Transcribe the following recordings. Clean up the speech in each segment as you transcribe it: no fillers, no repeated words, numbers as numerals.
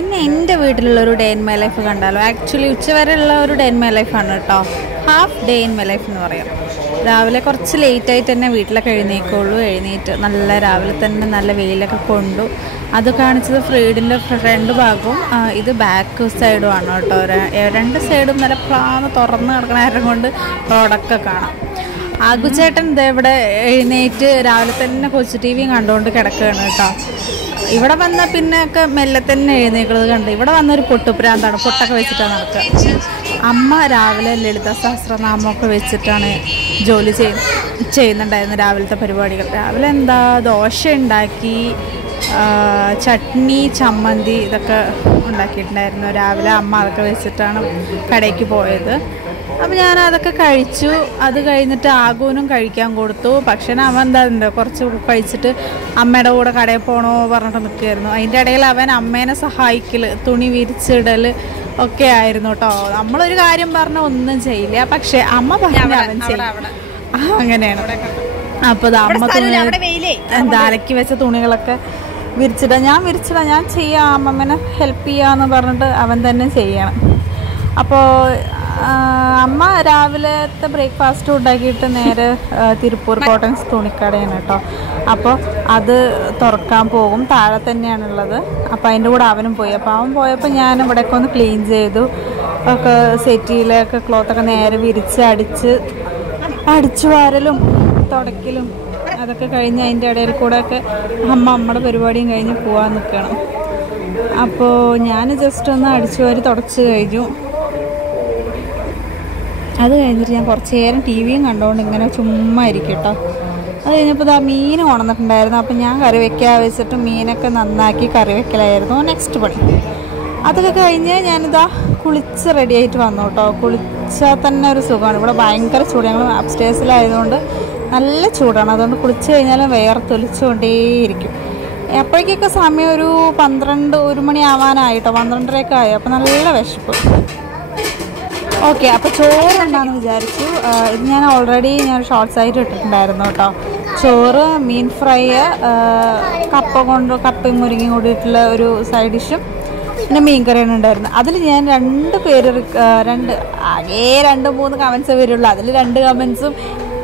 ഇന്ന് എൻ്റെ വീട്ടിലുള്ളൊരു day in my life കണ്ടാലോ. ആക്ച്വലി ഉച്ചവരെയുള്ള ഒരു ഡേ ഇൻ മൈ ലൈഫാണ് കേട്ടോ. Half day in my life എന്ന് പറയാം. രാവിലെ കുറച്ച് ലേറ്റായിട്ട് തന്നെ വീട്ടിലൊക്കെ എഴുന്നേക്കുള്ളൂ. എഴുന്നേറ്റ് നല്ല രാവിലെ തന്നെ നല്ല വെയിലൊക്കെ കൊണ്ടു. അത് കാണിച്ചത് ഫ്രീഡിൻ്റെ ഫ്രണ്ട് ഭാഗവും ഇത് ബാക്ക് സൈഡും ആണ് കേട്ടോ. രണ്ട് സൈഡും നല്ല പ്ലാന്ന് തുറന്ന് കിടക്കണ നേരം കൊണ്ട് റോഡൊക്കെ കാണാം. ആഗുചേട്ടൻ ഇതെവിടെ എഴുന്നേറ്റ് രാവിലെ തന്നെ കൊച്ചു ടി വിയും കണ്ടുകൊണ്ട് കിടക്കുകയാണ് കേട്ടോ. ഇവിടെ വന്നാൽ പിന്നെ ഒക്കെ മെല്ലെ തന്നെ എഴുന്നേക്കുന്നത് കണ്ട് ഇവിടെ വന്നൊരു പൊട്ടുപ്രാന്താണ്. പൊട്ടൊക്കെ വെച്ചിട്ടാണ് നടക്കുക. അമ്മ രാവിലെ ലളിത സഹസ്രനാമമൊക്കെ വെച്ചിട്ടാണ് ജോലി ചെയ്യുന്നുണ്ടായിരുന്നു. രാവിലത്തെ പരിപാടികൾ രാവിലെ എന്താ ദോശ ഉണ്ടാക്കി, ചട്നി, ചമ്മന്തി ഇതൊക്കെ ഉണ്ടാക്കിയിട്ടുണ്ടായിരുന്നു. രാവിലെ അമ്മ അതൊക്കെ വെച്ചിട്ടാണ് കടയ്ക്ക് പോയത്. അപ്പോൾ ഞാൻ അതൊക്കെ കഴിച്ചു. അത് കഴിഞ്ഞിട്ട് ആഗുവിനും കഴിക്കാൻ കൊടുത്തു. പക്ഷേ അവൻ എന്താ കുറച്ച് കഴിച്ചിട്ട് അമ്മയുടെ കൂടെ കടയിൽ പോകണോ പറഞ്ഞിട്ട് നിൽക്കുമായിരുന്നു. അതിൻ്റെ ഇടയിൽ അവൻ അമ്മേനെ സഹായിക്കൽ, തുണി വിരിച്ചിടൽ ഒക്കെ ആയിരുന്നു കേട്ടോ. നമ്മളൊരു കാര്യം പറഞ്ഞാൽ ഒന്നും ചെയ്യില്ല, പക്ഷെ അമ്മ പറഞ്ഞാൽ അവൻ ചെയ്യും. അങ്ങനെയാണ്. അപ്പോൾ അമ്മ എന്താ അലക്കി വെച്ച തുണികളൊക്കെ വിരിച്ചിടാം, ഞാൻ ചെയ്യാം, അമ്മമ്മേനെ ഹെൽപ്പ് ചെയ്യാമെന്ന് പറഞ്ഞിട്ട് അവൻ തന്നെ ചെയ്യണം. അപ്പോൾ അമ്മ രാവിലത്തെ ബ്രേക്ക്ഫാസ്റ്റ് ഉണ്ടാക്കിയിട്ട് നേരെ തിരുപ്പൂർ കോട്ടൺസ് തുണിക്കടയാണ് കേട്ടോ. അപ്പോൾ അത് തുറക്കാൻ പോകും. താഴെ തന്നെയാണുള്ളത്. അപ്പോൾ അതിൻ്റെ കൂടെ അവനും പോയി. അപ്പോൾ അവൻ പോയപ്പോൾ ഞാൻ ഇവിടെയൊക്കെ ഒന്ന് ക്ലീൻ ചെയ്തു. ഒക്കെ സെറ്റിയിലൊക്കെ ക്ലോത്തൊക്കെ നേരെ വിരിച്ച് അടിച്ചു വാരലും തുടയ്ക്കലും അതൊക്കെ കഴിഞ്ഞ് അതിൻ്റെ ഇടയിൽ കൂടെയൊക്കെ അമ്മയുടെ പരിപാടിയും കഴിഞ്ഞ് പോകാൻ നിൽക്കണം. അപ്പോൾ ഞാൻ ജസ്റ്റ് ഒന്ന് അടിച്ചു വാരി തുടച്ച് കഴിഞ്ഞു. അത് കഴിഞ്ഞിട്ട് ഞാൻ കുറച്ച് നേരം ടി വിയും കണ്ടുകൊണ്ട് ഇങ്ങനെ ചുമ്മാ ഇരിക്കും കേട്ടോ. അത് കഴിഞ്ഞപ്പോൾ മീൻ ഉണർന്നിട്ടുണ്ടായിരുന്നു. അപ്പം ഞാൻ കറി വെക്കാൻ വെച്ചിട്ട് മീനൊക്കെ നന്നാക്കി കറി വെക്കലായിരുന്നു നെക്സ്റ്റ് പണി. അതൊക്കെ കഴിഞ്ഞ് ഞാനിതാ കുളിച്ച് റെഡി ആയിട്ട് വന്നു കേട്ടോ. കുളിച്ചാൽ തന്നെ ഒരു സുഖമാണ്. ഇവിടെ ഭയങ്കര ചൂട്. ഞങ്ങൾ അപ്സ്റ്റേഴ്സിലായതുകൊണ്ട് നല്ല ചൂടാണ്. അതുകൊണ്ട് കുളിച്ച് കഴിഞ്ഞാൽ വേർത്തൊലിച്ചുകൊണ്ടേയിരിക്കും. എപ്പോഴേക്കൊക്കെ സമയം ഒരു 1 മണി ആവാനായിട്ടോ, 12:30 ആയി. അപ്പോൾ നല്ല വിശപ്പ്. ഓക്കെ, അപ്പോൾ ചോറ് എന്താണെന്ന് വിചാരിച്ചു. ഇത് ഞാൻ ഓൾറെഡി ഷോർട്സ് ആയിട്ട് ഇട്ടിട്ടുണ്ടായിരുന്നു കേട്ടോ. ചോറ്, മീൻ ഫ്രൈ, കപ്പയും മുരിങ്ങയും കൂടിയിട്ടുള്ള ഒരു സൈഡ് ഡിഷും പിന്നെ മീൻ കറിയാണ് ഉണ്ടായിരുന്നത്. അതിൽ ഞാൻ 2 പേര് ആകെ 2-3 കമൻസ് വരുള്ളൂ. അതിൽ 2 കമൻസും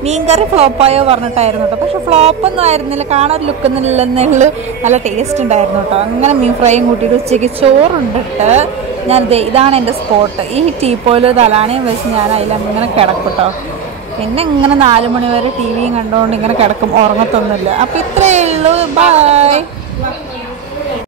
മീൻ കറി ഫ്ലോപ്പായോ പറഞ്ഞിട്ടായിരുന്നു കേട്ടോ. പക്ഷെ ഫ്ലോപ്പൊന്നും ആയിരുന്നില്ല, കാണാൻ ഒരു ലുക്കൊന്നുമില്ലെന്നേ ഉള്ളൂ. നല്ല ടേസ്റ്റ് ഉണ്ടായിരുന്നു കേട്ടോ. അങ്ങനെ മീൻ ഫ്രൈയും കൂട്ടിയിട്ട് ഉച്ചയ്ക്ക് ചോറുണ്ടിട്ട് ഇതാണ് എൻ്റെ സ്പോട്ട്. ഈ ടീപ്പോയിൽ തലാണയും വെച്ച് ഞാൻ അതിലങ്ങനെ കിടക്കും കേട്ടോ. പിന്നെ ഇങ്ങനെ 4 മണി വരെ ടി വിയും കണ്ടുകൊണ്ട് ഇങ്ങനെ കിടക്കും, ഉറങ്ങത്തൊന്നുമില്ല. അപ്പോൾ ഇത്രയേ ഉള്ളൂ. ബൈ.